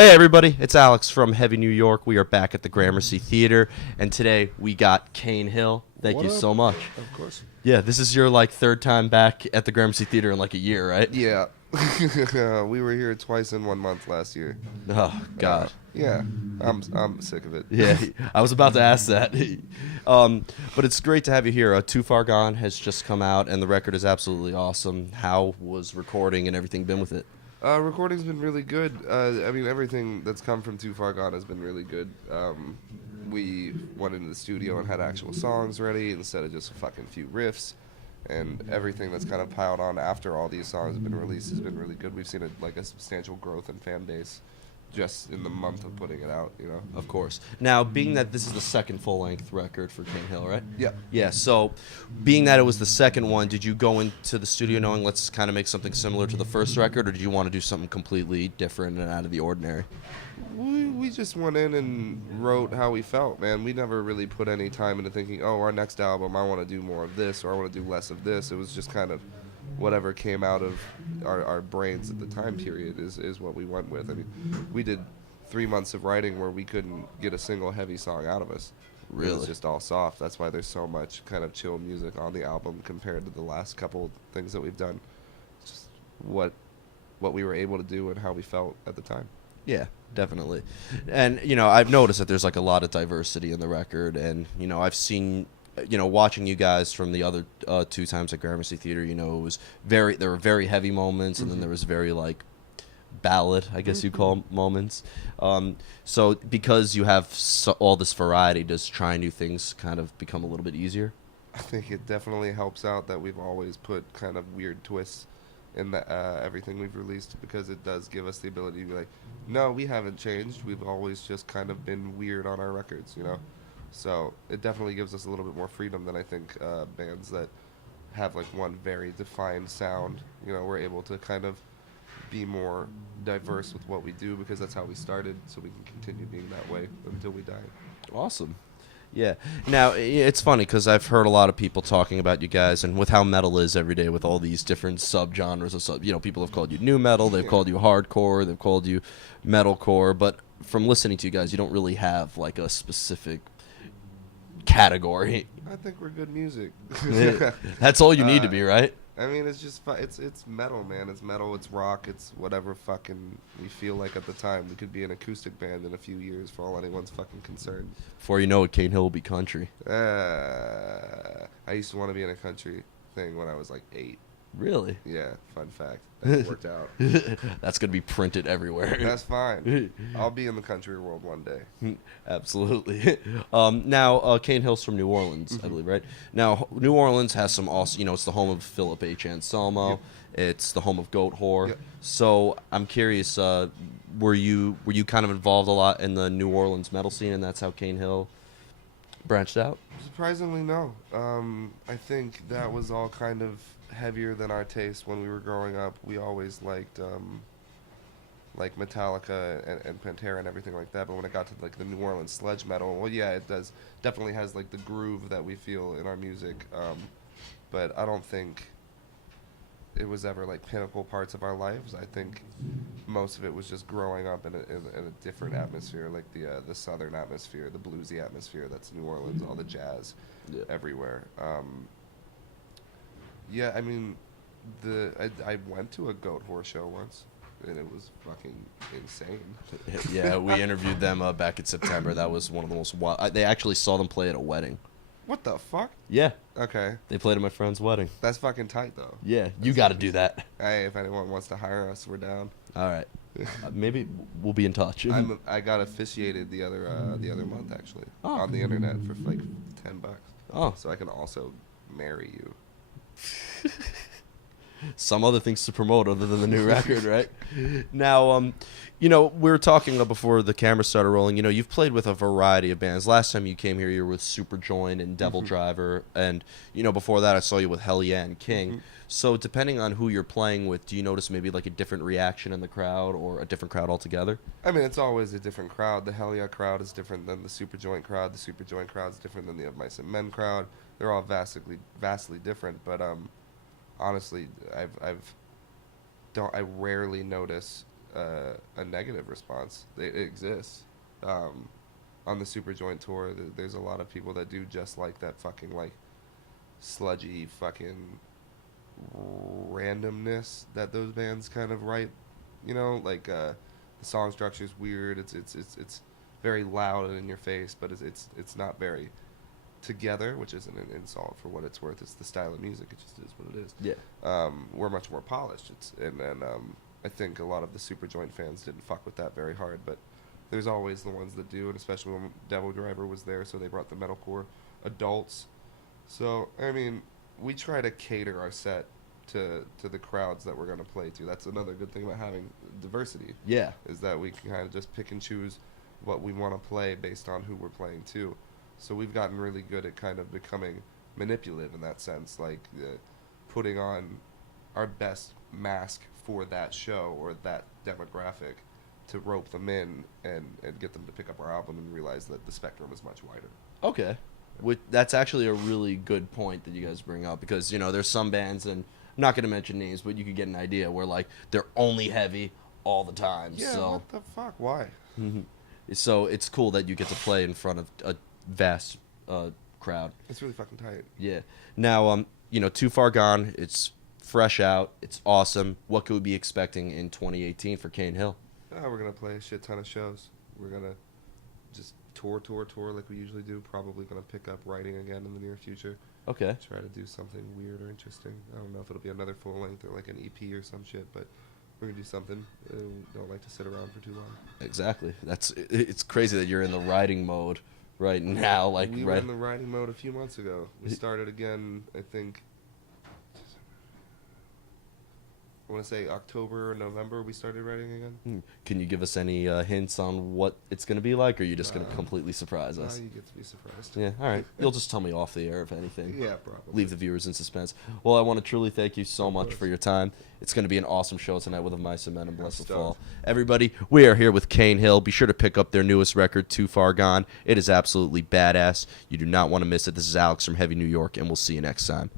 Hey everybody, it's Alex from Heavy New York. We are back at the Gramercy Theater, and today we got Kane Hill. Thank What you up? so much. Of course. Yeah, this is your third time back at the Gramercy Theater in a year, right? Yeah. We were here twice in 1 month last year. Oh God. Yeah. I'm sick of it. Yeah, I was about to ask that. But it's great to have you here. Too Far Gone has just come out, and the record is absolutely awesome. How was recording and everything been with it? Recording's been really good. I mean, everything that's come from Too Far Gone has been really good. We went into the studio and had actual songs ready instead of just a fucking few riffs. And everything that's kind of piled on after all these songs have been released has been really good. We've seen a substantial growth in fan base just in the month of putting it out, you know? Of course. Now, being that this is the second full-length record for Kane Hill, right? Yeah. Yeah, so being that it was the second one, did you go into the studio knowing let's kind of make something similar to the first record, or did you want to do something completely different and out of the ordinary? We just went in and wrote how we felt, man. We never really put any time into thinking, oh, our next album, I want to do more of this, or I want to do less of this. It was just kind of whatever came out of our brains at the time period is what we went with. I mean, we did 3 months of writing where we couldn't get a single heavy song out of us. Really? It was just all soft. That's why there's so much kind of chill music on the album compared to the last couple things that we've done. It's just what we were able to do and how we felt at the time. Yeah, definitely. And, I've noticed that there's a lot of diversity in the record, and, I've seen, watching you guys from the other 2 times at Gramercy Theater, it was there were very heavy moments, and then there was very, ballad, I guess you call moments. So because you have all this variety, does trying new things kind of become a little bit easier? I think it definitely helps out that we've always put kind of weird twists in everything we've released, because it does give us the ability to be like, no, we haven't changed. We've always just kind of been weird on our records, So it definitely gives us a little bit more freedom than I think bands that have one very defined sound. We're able to kind of be more diverse with what we do because that's how we started, so we can continue being that way until we die. Awesome. Yeah. Now, it's funny because I've heard a lot of people talking about you guys and with how metal is every day with all these different subgenres of people have called you new metal, they've called you hardcore, they've called you metalcore, but from listening to you guys, you don't really have a specific category. I think we're good music. That's all you need to be, right? I mean, it's just it's metal, man. It's metal, it's rock, it's whatever fucking we feel like at the time. We could be an acoustic band in a few years for all anyone's fucking concerned. Before you know it, Kane Hill will be country. I used to want to be in a country thing when I was 8. Really? Yeah, fun fact. That worked out. That's going to be printed everywhere. That's fine. I'll be in the country world one day. Absolutely. Now, Kane Hill's from New Orleans, I believe, right? Now, New Orleans has some awesome, it's the home of Philip H. Anselmo. Yep. It's the home of Goat Whore. Yep. So I'm curious, were you kind of involved a lot in the New Orleans metal scene, and that's how Kane Hill branched out? Surprisingly, no. I think that was all kind of heavier than our taste when we were growing up. We always liked Metallica and Pantera and everything like that, but when it got to the New Orleans sludge metal, well, yeah, it definitely has the groove that we feel in our music, but I don't think it was ever pinnacle parts of our lives. I think most of it was just growing up in a different atmosphere, the southern atmosphere, the bluesy atmosphere that's New Orleans, all the jazz everywhere. Yeah, I mean, I went to a Goat Whore show once, and it was fucking insane. Yeah, we interviewed them back in September. That was one of the most wild. They actually saw them play at a wedding. What the fuck? Yeah. Okay. They played at my friend's wedding. That's fucking tight, though. Yeah, you got to do that. Hey, if anyone wants to hire us, we're down. All right. Maybe we'll be in touch. I got officiated the other month, actually, on the internet for $10. Oh. So I can also marry you. Some other things to promote other than the new record, right? Now, we were talking before the camera started rolling. You've played with a variety of bands. Last time you came here, you were with Superjoint and Devil Driver, and before that, I saw you with Hell Yeah and King. Mm-hmm. So, depending on who you're playing with, do you notice maybe a different reaction in the crowd or a different crowd altogether? I mean, it's always a different crowd. The Hell Yeah crowd is different than the Superjoint crowd. The Superjoint crowd is different than the Of Mice and Men crowd. They're all vastly different, but honestly, I rarely notice a negative response. It exists. On the Super Joint tour, there's a lot of people that do just like that fucking like sludgy fucking randomness that those bands kind of write. You know, like the song structure is weird. It's very loud and in your face, but it's not very together, which isn't an insult for what it's worth. It's the style of music. It just is what it is. Yeah. We're much more polished. And I think a lot of the Super Joint fans didn't fuck with that very hard, but there's always the ones that do, and especially when Devil Driver was there, so they brought the metalcore adults. So, I mean, we try to cater our set to the crowds that we're going to play to. That's another good thing about having diversity. Yeah. Is that we can kind of just pick and choose what we want to play based on who we're playing to. So we've gotten really good at kind of becoming manipulative in that sense, like putting on our best mask for that show or that demographic to rope them in and get them to pick up our album and realize that the spectrum is much wider. Okay. That's actually a really good point that you guys bring up, because, you know, there's some bands, and I'm not going to mention names, but you could get an idea where, like, they're only heavy all the time. Yeah, so. What the fuck? Why? So it's cool that you get to play in front of a vast crowd. It's really fucking tight. Yeah. Now, you know, Too Far Gone, it's fresh out. It's awesome. What could we be expecting in 2018 for Cane Hill? We're going to play a shit ton of shows. We're going to just tour like we usually do. Probably going to pick up writing again in the near future. Okay. Try to do something weird or interesting. I don't know if it'll be another full length or like an EP or some shit, but we're going to do something. We don't like to sit around for too long. Exactly. It's crazy that you're in the writing mode right now. Like, we were in the writing mode a few months ago. We started again, I think, I want to say October or November we started writing again. Can you give us any hints on what it's going to be like, or are you just going to completely surprise us? You get to be surprised. Yeah, all right. You'll just tell me off the air if anything. Yeah, probably. Leave the viewers in suspense. Well, I want to truly thank you so much for your time. It's going to be an awesome show tonight with Mice and Men and Blessed Fall. Everybody, we are here with Cane Hill. Be sure to pick up their newest record, Too Far Gone. It is absolutely badass. You do not want to miss it. This is Alex from Heavy New York, and we'll see you next time.